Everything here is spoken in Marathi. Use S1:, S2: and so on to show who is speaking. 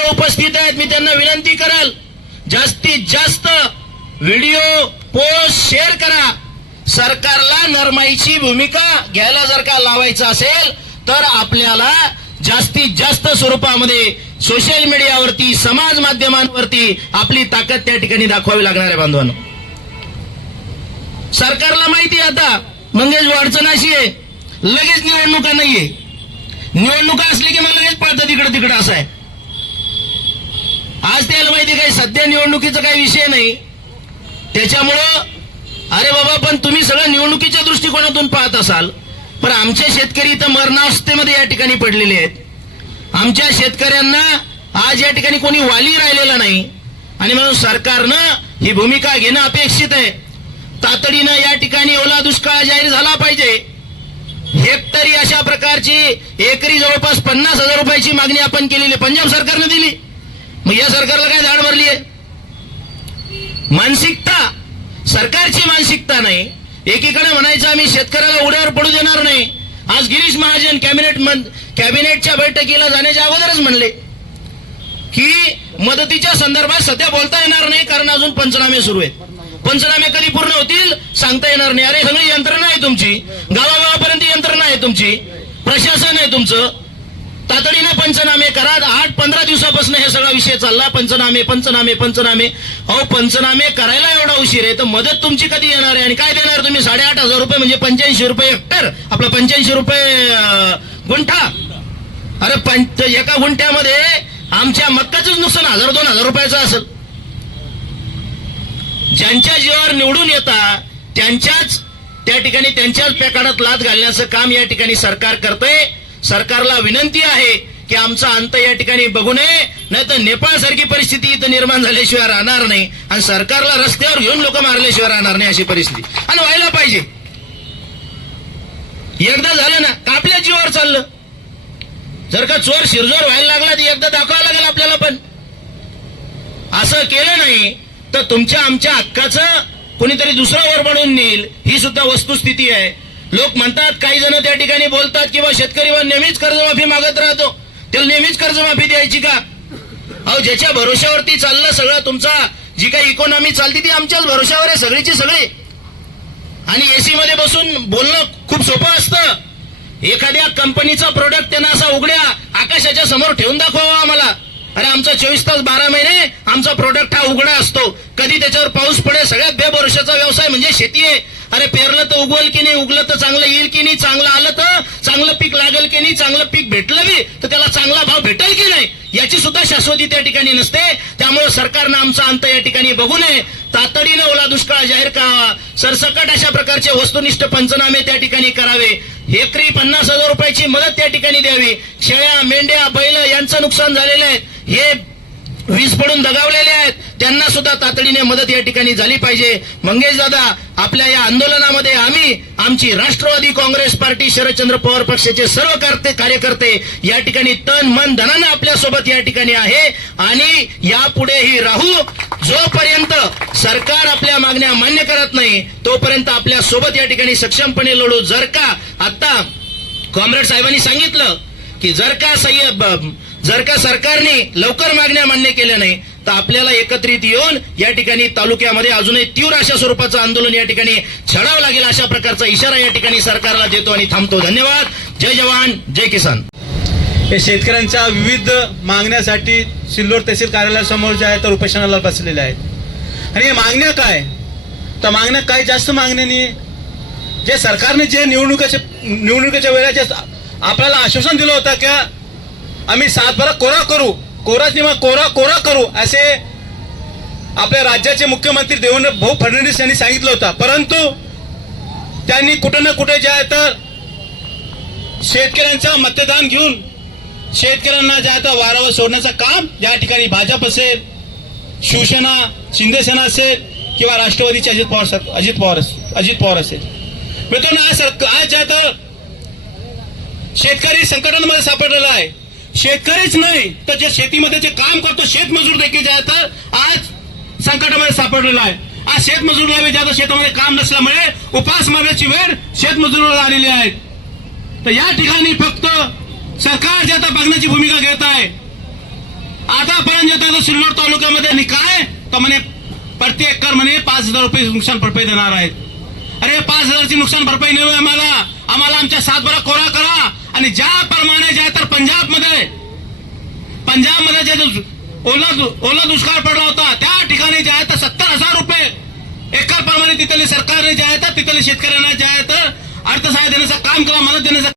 S1: उपस्थित आहेत मी त्यांना विनंती कराल जास्तीत जास्त व्हिडिओ पोस्ट शेअर करा. सरकारला नरमाईची भूमिका घ्यायला जर का लावायचं असेल तर आपल्याला जास्तीत जास्त स्वरूपामध्ये सोशल मीडियावरती समाज माध्यमांवरती आपली ताकद त्या ठिकाणी दाखवावी लागणार आहे बांधवांनो. सरकारला माहिती आता मंगेश अडचण अशी आहे. लगेच निवडणुका नाहीये. निवडणुका असली की मग लगेच पळतं तिकडं तिकडं असं आहे आज त्याला माहिती आहे काय सध्या निवडणुकीचा काही विषय नाही. त्याच्यामुळं अरे बाबा पण तुम्ही सगळं निवडणुकीच्या दृष्टिकोनातून पाहत असाल. पण आमचे शेतकरी इथं मरणावस्थेमध्ये या ठिकाणी पडलेले आहेत. आमच्या शेतकऱ्यांना आज या ठिकाणी कोणी वाली राहिलेला नाही. आणि म्हणून सरकारनं ही भूमिका घेणं अपेक्षित आहे. तातडीनं या ठिकाणी ओला दुष्काळ जाहीर झाला पाहिजे. हेक्टरी अशा प्रकारची एकरी जवळपास पन्नास हजार रुपयाची मागणी आपण केलेली आहे. पंजाब सरकारनं दिली. मग या सरकारला काय धाड भरली आहे? मानसिकता सरकारची मानसिकता नाही. एकीकडे म्हणायचं आम्ही शेतकऱ्याला उड्यावर पडू देणार नाही. आज गिरीश महाजन कॅबिनेट कॅबिनेटच्या बैठकीला जाण्याच्या अगोदरच म्हणले की मदतीच्या संदर्भात सध्या बोलता येणार नाही कारण अजून पंचनामे सुरू आहेत. पंचनामे कधी पूर्ण होतील सांगता येणार नाही. अरे सगळी यंत्रणा आहे तुमची. गावागावापर्यंत यंत्रणा आहे तुमची. प्रशासन आहे तुमचं. तातडीनं पंचनामे करा. आठ पंधरा दिवसापासून हे सगळा विषय चालला. पंचनामे पंचनामे पंचनामे. अहो पंचनामे करायला एवढा उशीर आहे. तर मदत तुमची कधी येणार आहे? आणि काय देणार तुम्ही? साडेआठ हजार रुपये म्हणजे पंच्याऐंशी रुपये हेक्टर. आपलं पंच्याऐंशी रुपये गुंठा. अरे पंच एका गुंठ्यामध्ये आमच्या मक्काच नुकसान हजार दोन हजार रुपयाचं असेल. ज्यांच्या जीवावर निवडून येता त्यांच्याच त्या ठिकाणी त्यांच्याच पेकाडात लात घालण्याचं काम या ठिकाणी सरकार करतंय. सरकारला विनंती आहे की आमचा अंत या ठिकाणी बघू नये नाही तर नेपाळ सारखी परिस्थिती इथं निर्माण झाल्याशिवाय राहणार नाही आणि सरकारला रस्त्यावर घेऊन लोक मारल्याशिवाय राहणार नाही अशी परिस्थिती. आणि व्हायला पाहिजे. एकदा झालं ना का आपल्या जीवावर चाललं? जर का चोर शिरजोर व्हायला लागला तर एकदा दाखवावं लागेल आपल्याला पण. असं केलं नाही तर तुमच्या आमच्या हक्काचं कोणीतरी दुसरं वर बनवून नेईल ही सुद्धा वस्तुस्थिती आहे. लोक म्हणतात काही जण त्या ठिकाणी बोलतात किंवा शेतकरी शेतकरीवर नेहमीच कर्जमाफी मागत राहतो. त्याला नेहमीच कर्जमाफी द्यायची का? अहो ज्याच्या भरोश्यावरती चाललं सगळं तुमचा जी काही इकॉनॉमी चालती ती आमच्याच भरोश्यावर आहे सगळीची सगळी. आणि एसी मध्ये बसून बोलणं खूप सोपं असतं. एखाद्या कंपनीचा प्रोडक्ट त्यांना असा उघड्या आकाशाच्या समोर ठेवून दाखवावा आम्हाला. अरे आमचा चोवीस तास बारा महिने आमचा प्रोडक्ट हा उघडा असतो. कधी त्याच्यावर पाऊस पडे सगळ्यात बेभरोशाचा व्यवसाय म्हणजे शेती आहे. अरे पेरलं तर उगवल की नाही उगलं तर चांगलं येईल की नाही चांगलं आलं तर चांगलं पीक लागेल की नाही चांगलं पीक भेटलं बी तर त्याला चांगला भाव भेटेल की नाही? याची सुद्धा शाश्वती त्या ठिकाणी नसते. त्यामुळे सरकारनं आमचा अंत या ठिकाणी बघू नये. तातडीनं ओला दुष्काळ जाहीर करावा. सरसकट अशा प्रकारचे वस्तुनिष्ठ पंचनामे त्या ठिकाणी करावे. एकरी पन्नास हजार रुपयाची मदत त्या ठिकाणी द्यावी. शेळ्या मेंढ्या बैल यांचं नुकसान झालेलं आहे. हे वीज पडून दगावलेले आहेत. त्यांना सुद्धा तातडीने मदत या ठिकाणी झाली पाहिजे. मंगेश दादा आपल्या या आंदोलनामध्ये आम्ही आमची राष्ट्रवादी काँग्रेस पार्टी शरदचंद्र पवार पक्षाचे सर्व करते कार्यकर्ते या ठिकाणी तन मन धनानं आपल्यासोबत या ठिकाणी आहे. आणि यापुढेही राहू. जोपर्यंत सरकार आपल्या मागण्या मान्य करत नाही तोपर्यंत आपल्यासोबत या ठिकाणी सक्षमपणे लढू. जर का आता कॉम्रेड साहेबांनी सांगितलं की जर का सय्यब जर का सरकारने लवकर मागण्या मान्य केल्या नाही तर आपल्याला एकत्रित येऊन या ठिकाणी तालुक्यामध्ये अजूनही तीव्र अशा स्वरूपाचं आंदोलन या ठिकाणी छडावं लागेल अशा प्रकारचा इशारा या ठिकाणी सरकारला देतो आणि थांबतो. धन्यवाद. जय जवान जय किसान.
S2: हे शेतकऱ्यांच्या विविध मागण्यासाठी सिल्लोड तहसील कार्यालयासमोर जे आहे तर उपोषणाला बसलेले आहेत. आणि हे मागण्या काय? तर मागण्या काय जास्त मागण्यानी जे सरकारने जे निवडणुकीच्या निवडणुकीच्या वेळेला जे आपल्याला आश्वासन दिलं होतं की आम्ही सातबारा कोरा करू कोरा किंवा कोरा कोरा करू असे आपल्या राज्याचे मुख्यमंत्री देवेंद्र भाऊ फडणवीस यांनी सांगितलं होतं. परंतु त्यांनी कुठं ना कुठे जे आहे तर शेतकऱ्यांचं मतदान घेऊन शेतकऱ्यांना जे आहे तर वारावर सोडण्याचं काम या ठिकाणी भाजप असेल शिवसेना शिंदेसेना असेल किंवा राष्ट्रवादीचे अजित पवार सर- अजित पवार अजित पवार असेल. मित्रांनो आज सर आज जे तर शेतकरी संकटांमध्ये सापडलेला आहे शेतकरीच नाही तर जे शेतीमध्ये जे काम करतो शेतमजूर देखील जे आहे तर आज संकटामध्ये सापडलेला आहे. आज शेतमजूरला जे आहे शेतामध्ये काम नसल्यामुळे उपास मारण्याची वेळ शेतमजुराला आलेली आहे. तर या ठिकाणी फक्त सरकार जे आता बघण्याची भूमिका घेत आहे. आतापर्यंत येतो सिल्लोड तालुक्यामध्ये आणि काय तर म्हणे प्रति एकर म्हणे पाच हजार रुपये नुकसान भरपाई देणार आहेत. अरे पाच हजारची नुकसान भरपाई नाही आम्हाला. आम्हाला आमच्या सातबारा कोरा करा. आणि ज्या प्रमाणे जे आहे तर पंजाबमध्ये. पंजाबमध्ये जे ओला ओला दुष्काळ पडला होता त्या ठिकाणी जे आहे तर सत्तर हजार रुपये एकर प्रमाणे तिथले सरकारने जे आहे तर तिथले शेतकऱ्यांना जे आहे तर अर्थसहाय्य देण्याचं काम किंवा मदत देण्याचं